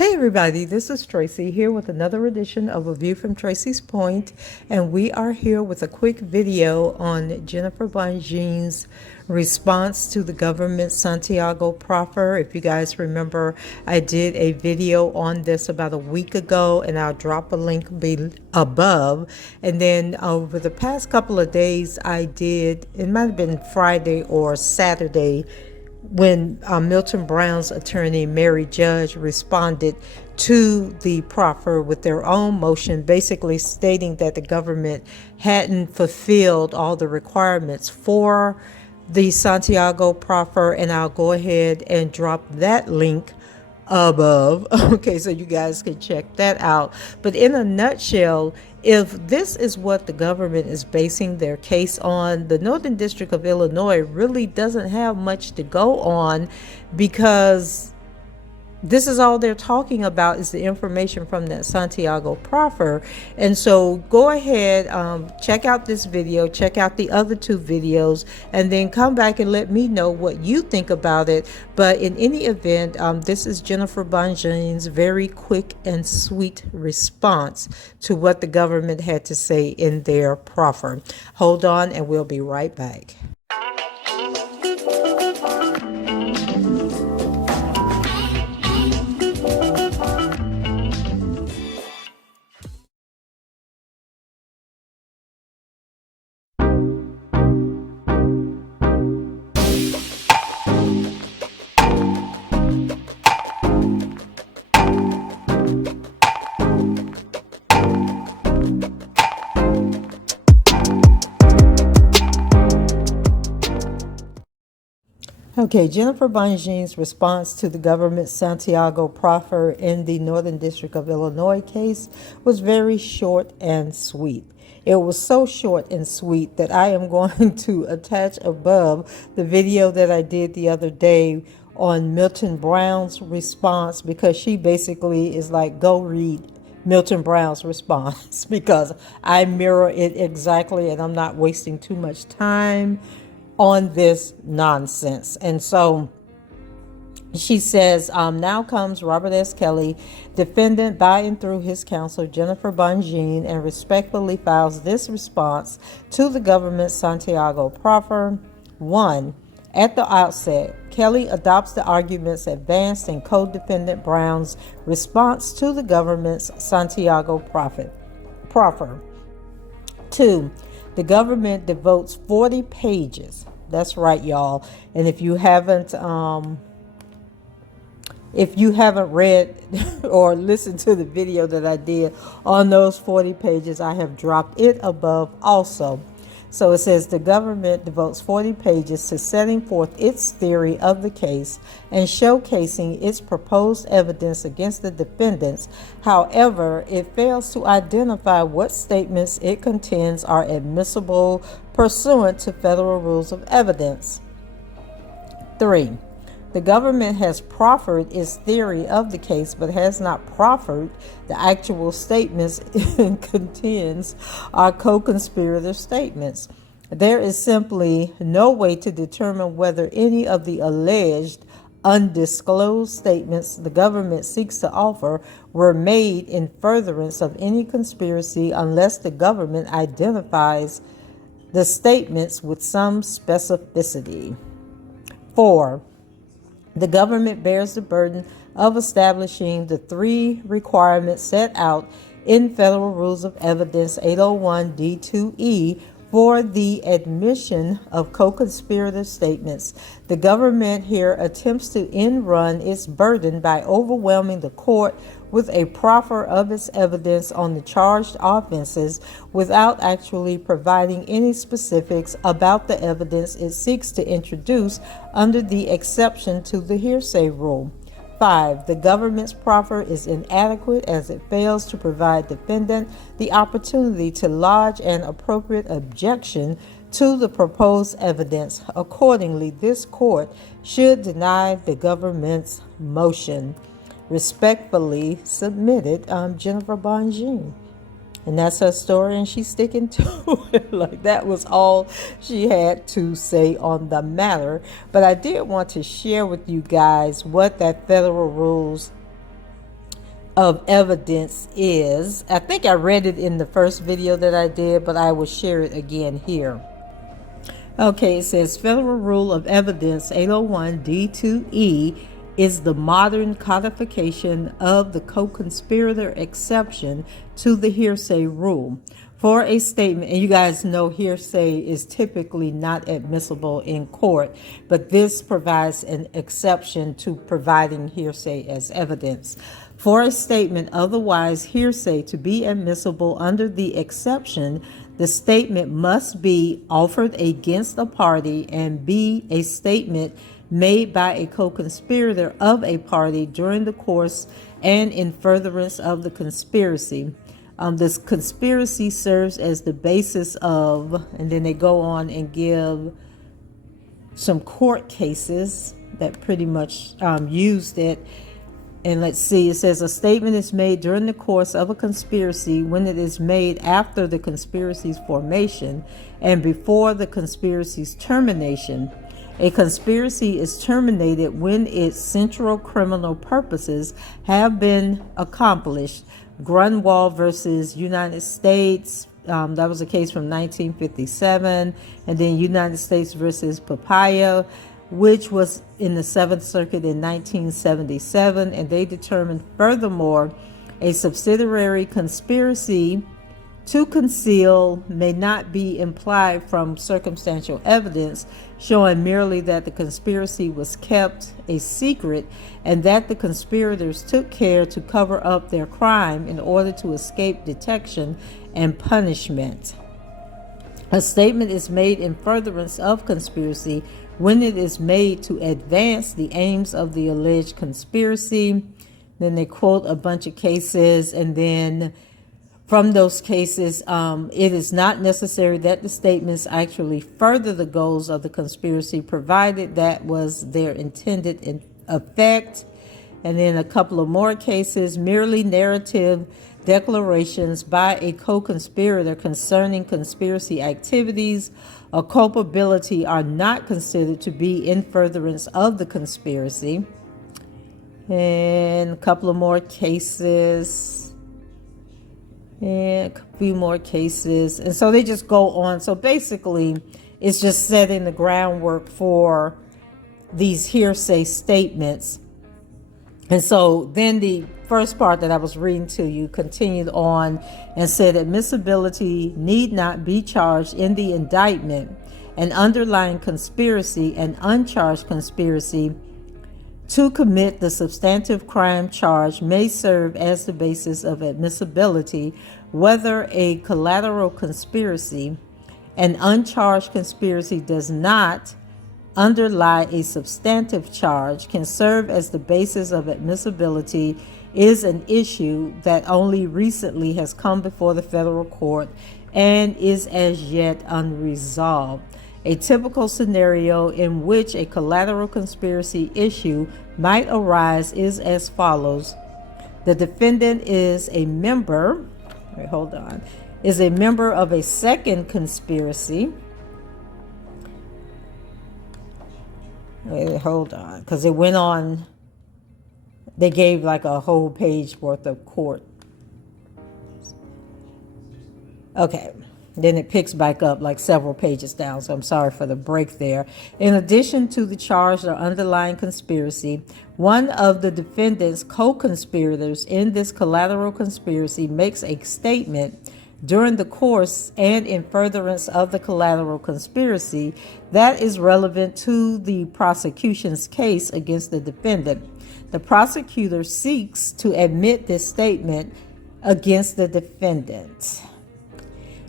Hey everybody, this is Tracy here with another edition of A View from Tracy's Point, and we are here with a quick video on Jennifer Bonjean's response to the government Santiago proffer. If you guys remember, I did a video on this about a week ago, and I'll drop a link above. And then over the past couple of days, I did, it might have been Friday or Saturday, when Milton Brown's attorney, Mary Judge, responded to the proffer with their own motion, basically stating that the government hadn't fulfilled all the requirements for the Santiago proffer. And I'll go ahead and drop that link above, okay, so you guys can check that out. But in a nutshell, if this is what the government is basing their case on, the Northern District of Illinois really doesn't have much to go on, because this is all they're talking about is the information from that Santiago proffer. And so go ahead, check out this video, check out the other two videos, and then come back and let me know what you think about it. But in any event, this is Jennifer Bonjean's very quick and sweet response to what the government had to say in their proffer. Hold on, and we'll be right back. Okay, Jennifer Bonjean's response to the government's Santiago proffer in the Northern District of Illinois case was very short and sweet. It was so short and sweet that I am going to attach above the video that I did the other day on Milton Brown's response, because she basically is like, go read Milton Brown's response because I mirror it exactly, and I'm not wasting too much time on this nonsense. And so she says, now comes Robert S. Kelly, defendant by and through his counsel, Jennifer Bonjean, and respectfully files this response to the government's Santiago proffer. 1. At the outset, Kelly adopts the arguments advanced in co-defendant Brown's response to the government's Santiago proffer. 2. The government devotes 40 pages. That's right, y'all. And if you haven't read or listened to the video that I did on those 40 pages, I have dropped it above also. So it says the government devotes 40 pages to setting forth its theory of the case and showcasing its proposed evidence against the defendants. However, it fails to identify what statements it contends are admissible pursuant to federal rules of evidence. 3. The government has proffered its theory of the case, but has not proffered the actual statements it contends are co-conspirator statements. There is simply no way to determine whether any of the alleged undisclosed statements the government seeks to offer were made in furtherance of any conspiracy unless the government identifies the statements with some specificity. 4. The government bears the burden of establishing the 3 requirements set out in Federal Rules of Evidence 801 D2E for the admission of co-conspirator statements. The government here attempts to end-run its burden by overwhelming the court with a proffer of its evidence on the charged offenses without actually providing any specifics about the evidence it seeks to introduce under the exception to the hearsay rule. 5. The government's proffer is inadequate as it fails to provide defendant the opportunity to lodge an appropriate objection to the proposed evidence. Accordingly, this court should deny the government's motion. Respectfully submitted, Jennifer Bonjean. And that's her story, and she's sticking to it. Like, that was all she had to say on the matter. But I did want to share with you guys what that federal rules of evidence is, I think I read it in the first video that I did, but I will share it again here. Okay, it says Federal Rule of Evidence 801 D2E is the modern codification of the co-conspirator exception to the hearsay rule. For a statement, and you guys know hearsay is typically not admissible in court, but this provides an exception to providing hearsay as evidence. For a statement otherwise hearsay to be admissible under the exception, the statement must be offered against a party and be a statement made by a co-conspirator of a party during the course and in furtherance of the conspiracy. This conspiracy serves as the basis of, and then they go on and give some court cases that pretty much used it. And let's see, it says a statement is made during the course of a conspiracy when it is made after the conspiracy's formation and before the conspiracy's termination. A conspiracy is terminated when its central criminal purposes have been accomplished. Grunwald versus United States, that was a case from 1957, and then United States versus Papaya, which was in the Seventh Circuit in 1977, and they determined furthermore a subsidiary conspiracy to conceal may not be implied from circumstantial evidence showing merely that the conspiracy was kept a secret and that the conspirators took care to cover up their crime in order to escape detection and punishment. A statement is made in furtherance of conspiracy when it is made to advance the aims of the alleged conspiracy. Then they quote a bunch of cases, and then from those cases, it is not necessary that the statements actually further the goals of the conspiracy, provided that was their intended effect. And then a couple of more cases, merely narrative declarations by a co-conspirator concerning conspiracy activities or culpability are not considered to be in furtherance of the conspiracy. And a couple of more cases. And a few more cases. And so they just go on. So basically, it's just setting the groundwork for these hearsay statements. And so then the first part that I was reading to you continued on and said admissibility need not be charged in the indictment. An underlying conspiracy, an uncharged conspiracy to commit the substantive crime charge may serve as the basis of admissibility, whether a collateral conspiracy, an uncharged conspiracy does not underlie a substantive charge, can serve as the basis of admissibility is an issue that only recently has come before the federal court and is as yet unresolved. A typical scenario in which a collateral conspiracy issue might arise is as follows. The defendant is a member, is a member of a second conspiracy. Because it went on, they gave like a whole page worth of court. Okay. Then it picks back up like several pages down, so I'm sorry for the break there. In addition to the charged or underlying conspiracy, one of the defendant's co-conspirators in this collateral conspiracy makes a statement during the course and in furtherance of the collateral conspiracy that is relevant to the prosecution's case against the defendant. The prosecutor seeks to admit this statement against the defendant.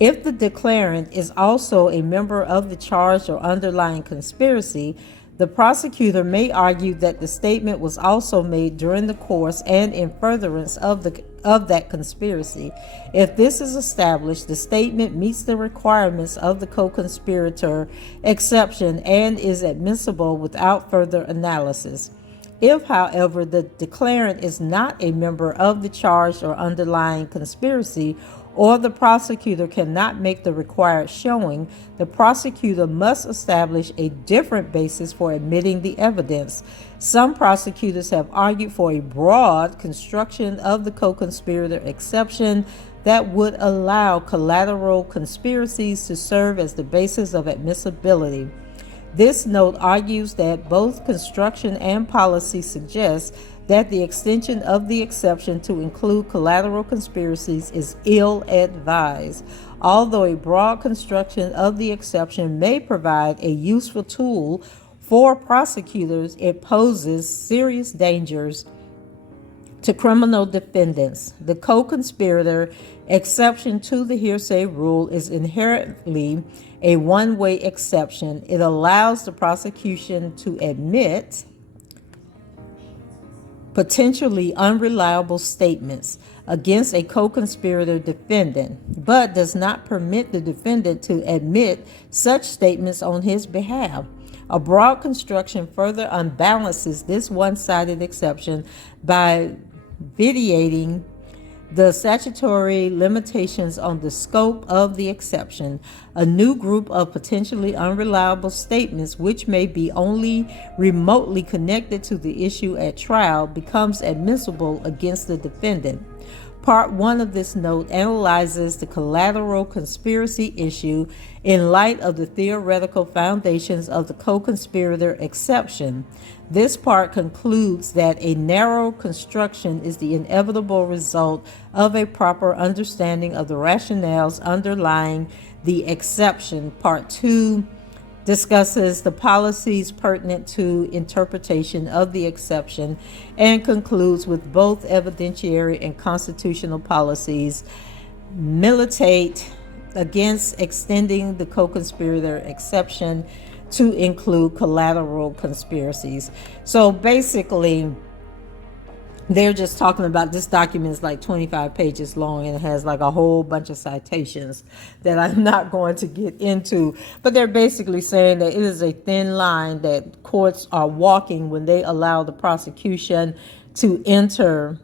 If the declarant is also a member of the charged or underlying conspiracy, the prosecutor may argue that the statement was also made during the course and in furtherance of that conspiracy. If this is established, the statement meets the requirements of the co-conspirator exception and is admissible without further analysis. If, however, the declarant is not a member of the charged or underlying conspiracy, or the prosecutor cannot make the required showing, the prosecutor must establish a different basis for admitting the evidence. Some prosecutors have argued for a broad construction of the co-conspirator exception that would allow collateral conspiracies to serve as the basis of admissibility. This note argues that both construction and policy suggest that the extension of the exception to include collateral conspiracies is ill-advised. Although a broad construction of the exception may provide a useful tool for prosecutors, it poses serious dangers to criminal defendants. The co-conspirator exception to the hearsay rule is inherently a one-way exception. It allows the prosecution to admit potentially unreliable statements against a co-conspirator defendant, but does not permit the defendant to admit such statements on his behalf. A broad construction further unbalances this one-sided exception by vitiating the statutory limitations on the scope of the exception. A new group of potentially unreliable statements, which may be only remotely connected to the issue at trial, becomes admissible against the defendant. Part 1 of this note analyzes the collateral conspiracy issue in light of the theoretical foundations of the co-conspirator exception. This part concludes that a narrow construction is the inevitable result of a proper understanding of the rationales underlying the exception. Part 2 discusses the policies pertinent to interpretation of the exception and concludes with both evidentiary and constitutional policies militate against extending the co-conspirator exception to include collateral conspiracies. So basically, they're just talking about this document is like 25 pages long and it has like a whole bunch of citations that I'm not going to get into. But they're basically saying that it is a thin line that courts are walking when they allow the prosecution to enter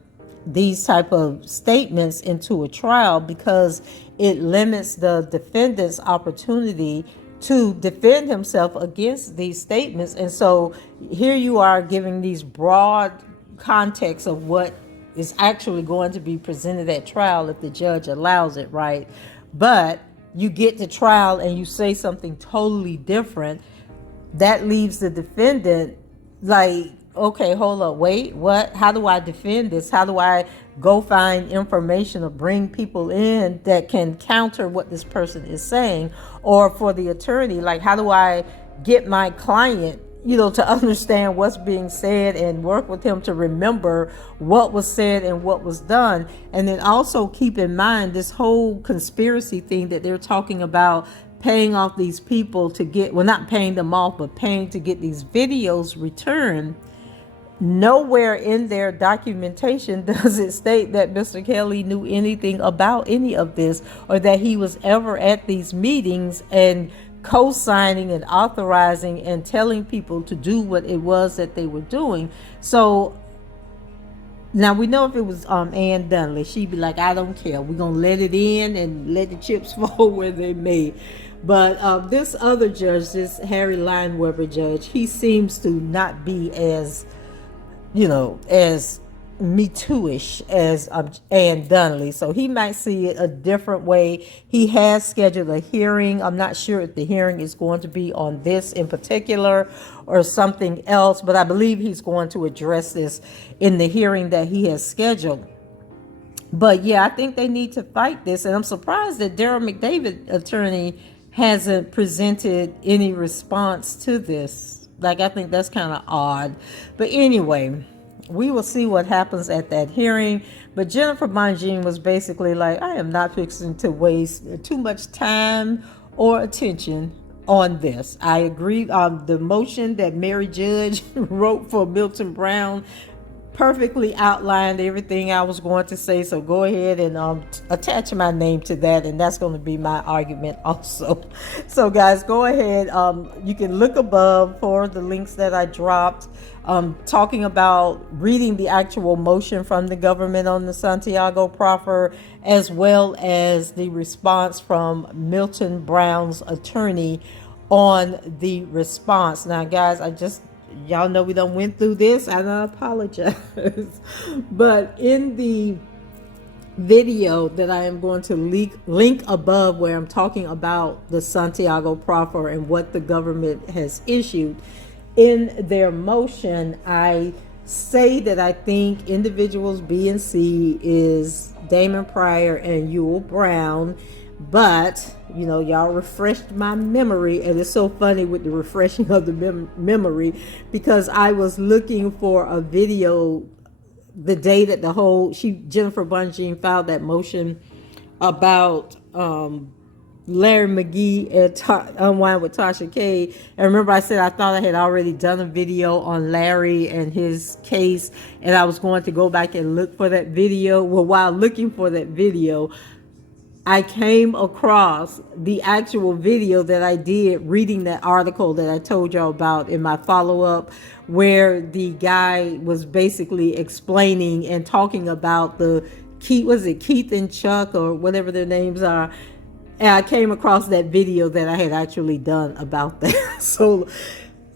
these type of statements into a trial, because it limits the defendant's opportunity to defend himself against these statements. And so here you are giving these broad context of what is actually going to be presented at trial if the judge allows it, right? But you get to trial and you say something totally different. That leaves the defendant like, okay, hold up, wait, what? How do I defend this? How do I go find information or bring people in that can counter what this person is saying? Or for the attorney, like, how do I get my client, to understand what's being said and work with him to remember what was said and what was done? And then also keep in mind this whole conspiracy thing that they're talking about, paying off these people to get, well, not paying them off, but paying to get these videos returned. Nowhere in their documentation does it state that Mr. Kelly knew anything about any of this, or that he was ever at these meetings and co-signing and authorizing and telling people to do what it was that they were doing. So now we know if it was Ann Dunley, she'd be like, I don't care, we're gonna let it in and let the chips fall where they may. But this other judge, this Harry Lineweber judge, he seems to not be as as Me Too-ish as Ann Dunley. So he might see it a different way. He has scheduled a hearing. I'm not sure if the hearing is going to be on this in particular or something else, but I believe he's going to address this in the hearing that he has scheduled. But yeah, I think they need to fight this. And I'm surprised that Darryl McDavid attorney hasn't presented any response to this. Like, I think that's kind of odd. But anyway, we will see what happens at that hearing. But Jennifer Bonjean was basically like, I am not fixing to waste too much time or attention on this. I agree. The motion that Mary Judge wrote for Milton Brown perfectly outlined everything I was going to say. So go ahead and attach my name to that, and that's going to be my argument also. So guys, go ahead. You can look above for the links that I dropped, talking about reading the actual motion from the government on the Santiago proffer, as well as the response from Milton Brown's attorney on the response. Now guys, y'all know we done went through this, and I apologize. But in the video that I am going to link above, where I'm talking about the Santiago proffer and what the government has issued in their motion, I say that I think individuals B and C is Damon Pryor and Yule Brown. But y'all refreshed my memory, and it's so funny with the refreshing of the memory, because I was looking for a video the day that Jennifer Bonjean filed that motion about Larry McGee and Unwind with Tasha K. And remember, I said I thought I had already done a video on Larry and his case, and I was going to go back and look for that video. Well, while looking for that video, I came across the actual video that I did reading that article that I told y'all about in my follow-up, where the guy was basically explaining and talking about Keith and Chuck, or whatever their names are. And I came across that video that I had actually done about that. So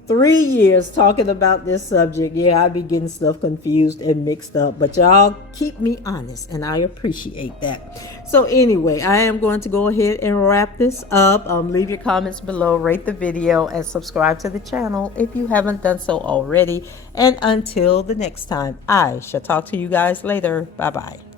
3 years talking about this subject. Yeah, I be getting stuff confused and mixed up, but y'all keep me honest, and I appreciate that. So anyway, I am going to go ahead and wrap this up. Leave your comments below, rate the video, and subscribe to the channel if you haven't done so already. And until the next time, I shall talk to you guys later. Bye bye.